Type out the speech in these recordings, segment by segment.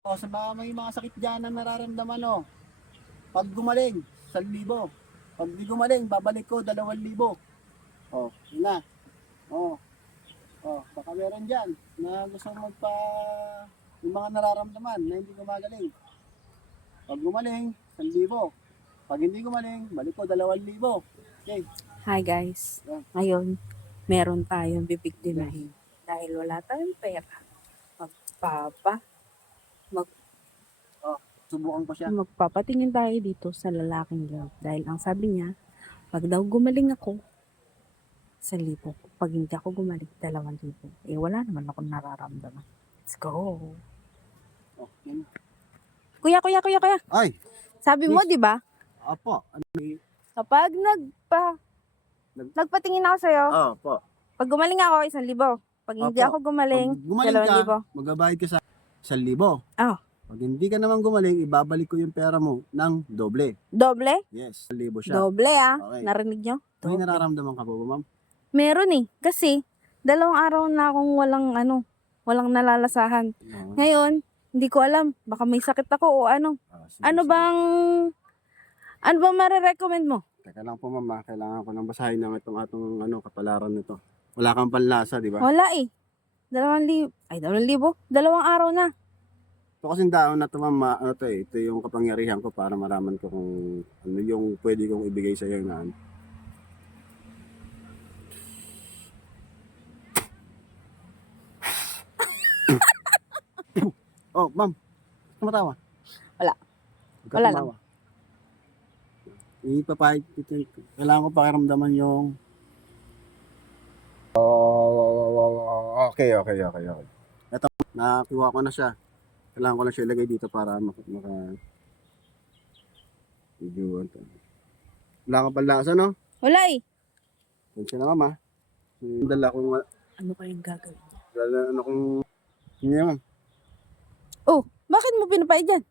O, sa mga may mga sakit dyan na nararamdaman, o. Pag gumaling, 1,000. Pag di gumaling, babalik ko 2,000. O, yun na. O, baka meron dyan na gusto magpa yung mga nararamdaman na hindi gumagaling. Pag gumaling, 1,000. Pag hindi gumaling, balik ko 2,000. Okay. Hi guys, ngayon meron tayong bibigtimahin dahil wala tayong pera. Subukan ko siya. Magpapatingin tayo dito sa lalaking yun dahil ang sabi niya, pag daw gumaling ako, 1,000. Pag hindi ako gumaling, 2,000. Eh wala naman akong nararamdaman. Let's go. Okay. Kuya. Ay, Sabi mo, di ba? apo. Kapag nagpatingin ako sa'yo, Apo. pag gumaling ako, 1,000. Pag hindi Opo. ako gumaling, Pag gumaling ka, 2,000. magbabayad ka sa 1,000. Oh, Pag hindi ka naman gumaling, ibabalik ko yung pera mo ng doble. doble? Yes, 1,000 siya. Doble Okay. Narinig nyo? May Doble. nararamdaman ka po ba, ma'am? Meron kasi 2 araw na akong walang nalalasahan. No. Ngayon, hindi ko alam, baka may sakit ako o ano. Sige, Ano sige. ano bang marirecommend mo? Teka lang po, ma'am. Kailangan ko nang basahin ng itong atong kapalaran nito. Wala kang panlasa, di ba? Wala 2,000. 2 araw na. Ito kasing daon na ito, ma'am. Ito yung kapangyarihan ko para malaman ko kung ano yung pwede kong ibigay sa iyo na ano. Oh, ma'am. Tumatawa. Wala. Huwag ka Wala tumawa. Ipapahit ito. Kailangan ko pakiramdaman yung... Okay. Ito, nakuha ko na siya. Kailangan ko lang siya ilagay dito para video ito. Wala kang panlasa, no? Wala Tensya na, ma'am, ha? Dala kong... Ano kayang gagawin? Dala kong... Hindi, ma'am. Oh, bakit mo pinapay dyan?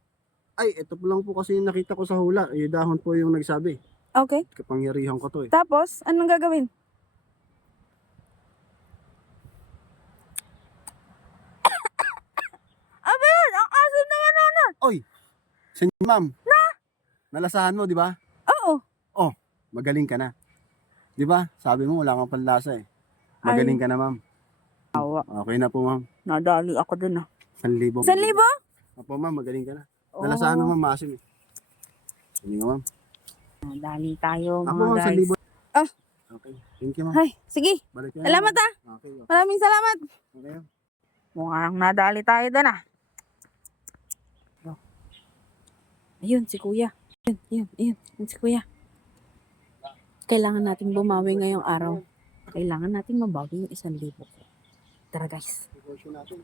Ay, ito po lang po kasi yung nakita ko sa hula. Yung dahon po yung nagsabi. Okay. Kapangyarihan ko to eh. Tapos, anong gagawin? Aba yun, ang aso naman na. Oy! Senyor, ma'am. Nalasahan mo, di ba? Oo. Oh, magaling ka na. Di ba? Sabi mo, wala kang panlasa eh. Magaling ka na, ma'am. Awa. Okay na po, ma'am. Nadali ako dun 1,000. 1,000? Opo, ma'am, magaling ka na. Nalasahan mo, ma'am, maasim eh. Hindi nga, ma'am. Nadali tayo Ako, mga ma'am, guys. 1,000. Ah. Okay. Thank you, ma'am. Ay, sige. Balik ka na, Salamat ma'am. Okay. Maraming salamat. Okay. Mukhang nadali tayo dun Ayun, si kuya. Ayun, si kuya. Kailangan nating bumawi ngayong araw. Kailangan nating mabawi yung 1,000. Tara guys. Negosyo natin.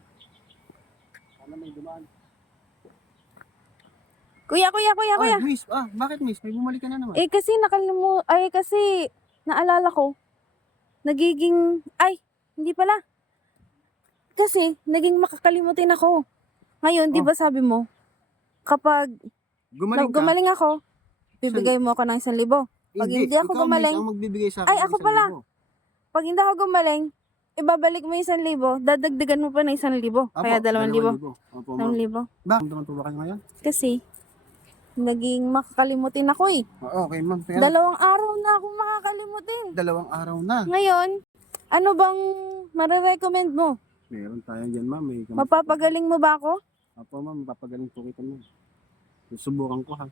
Sana may dumaan. Kuya. Ay, miss. Bakit, miss? May bumalik ka na naman. Kasi kasi naalala ko, hindi pala. Kasi, naging makakalimutin ako. Ngayon, di ba sabi mo, kapag gumaling ako, bibigay mo ako ng 1,000. Pag hindi ako ikaw, gumaling, miss, ang magbibigay sa akin ay, ng ako pala. 1,000. Pag hindi ako gumaling, ibabalik mo yung 1,000, dadagdagan mo pa ng 1,000. Kaya 2,000. Opo, ma'am. 1,000. Bakit naman po ba kayo ngayon? Kasi, naging makakalimutin ako Okay, ma'am. 2 araw na akong makakalimutin. 2 araw na. Ngayon, ano bang marirecommend mo? Meron tayo dyan, ma'am. Mapapagaling mo ba ako? Opo, ma'am. Papagaling po kita, ma'am. Susubukan ko, ha.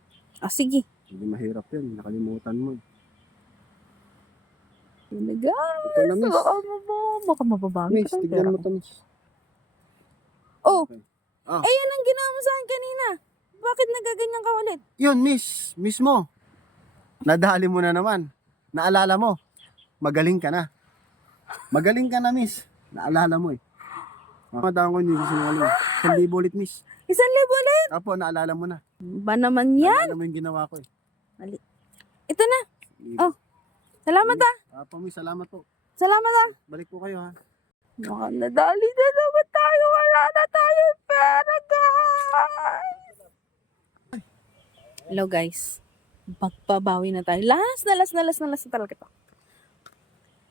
Sige. Hindi mahirap yan. Nakalimutan mo. Talaga? Ito na, miss. Baka mababago Miss, tignan mo to, miss. Oh, Okay. yan ang ginawa mo sa akin kanina. Bakit nagaganyan ka ulit? Yun, miss. Miss mo. Nadali mo na naman. Naalala mo. Magaling ka na. Magaling ka na, miss. Naalala mo eh. Madaan ko hindi sisinungaling. 1,000 ulit, miss. 1,000 ulit? Apo, naalala mo na. Ba naman yan? Naalala mo yung ginawa ko eh. Ito na. Oh, salamat Apo, miss, salamat po. Salamat Balik po kayo, ha. Baka nadali na naman tayo. Wala na tayo pera, guys. Hello, guys. Magpabawi na tayo. Last na talaga ito.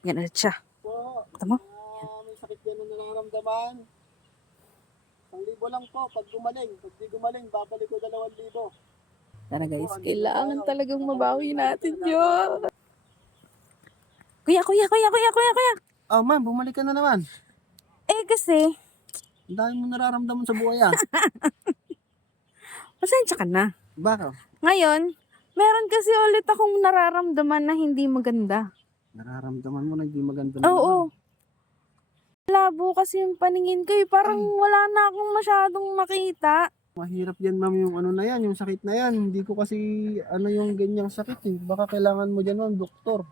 Yan ulit siya. Po, Ito mo? may sakit yan na nararamdaman. 1,000 lang po. Pag gumaling. Pag di gumaling, babalik ko 2,000. Tara guys, kailangan talagang mabawi natin yun. Kuya. Oh, ma'am, bumalik ka na naman. Eh kasi, Ang dami mo nararamdaman sa buhay ah. pasensya ka na. Baka? Ngayon, meron kasi ulit akong nararamdaman na hindi maganda. Nararamdaman mo na hindi maganda na naman. Oo. Labo kasi yung paningin ko eh. Parang wala na akong masyadong makita. Mahirap yan, ma'am, yung ano na yan, yung sakit na yan. Hindi ko kasi ano yung ganyang sakit eh. Baka kailangan mo dyan, ma'am, doktor.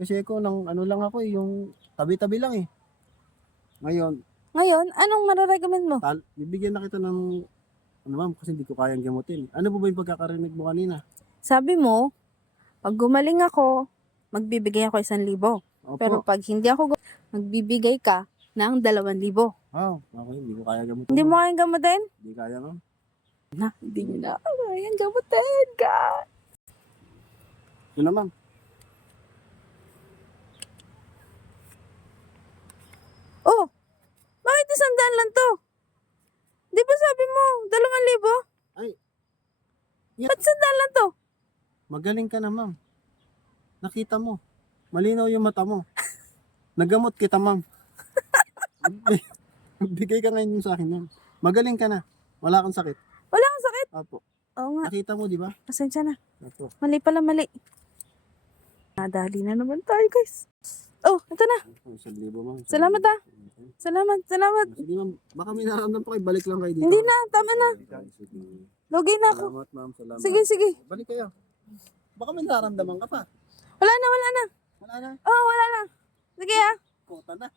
Kasi ako, nang ano lang ako eh, yung tabi-tabi lang eh. Ngayon, anong mararecommend mo? Bibigyan na kita ng, ano ma'am, kasi hindi ko kayang gamutin. Ano po ba yung pagkakarinig mo kanina? Sabi mo, pag gumaling ako, magbibigay ako 1,000. Opo. Pero pag hindi ako magbibigay ka ng 2,000. Oh, okay, hindi ko kaya gamutin. Hindi mo ma'am. kayang gamutin? Hindi kaya, ma'am. Na, hindi nyo na kayang gamutin ka. Yun na, ma'am. Oh, bakit 100 lang to? Di ba sabi mo, 2,000? Ay. Ba't 100 lang to? Magaling ka na, ma'am. Nakita mo. Malinaw yung mata mo. Nagamot kita, ma'am. Bigay ka ngayon yung sa akin yan. Magaling ka na. Wala kang sakit. Wala kang sakit? Apo. Oo nga, Nakita mo, di ba? pasensya na. Apo. Mali pala, mali. Nadali na naman tayo, guys. Oh, ito na. 1,000, ma'am. Salamat, ah. Salamat. Sige, ma'am. Baka may nararamdaman pa kayo. Balik lang kayo dito. Hindi na, tama na. Sige. Login na ako. Salamat, ma'am. Salamat. Sige. Balik kayo. Baka may nararamdaman ka pa. Wala na. Wala na. Oh, wala na. Sige ah. Kota na.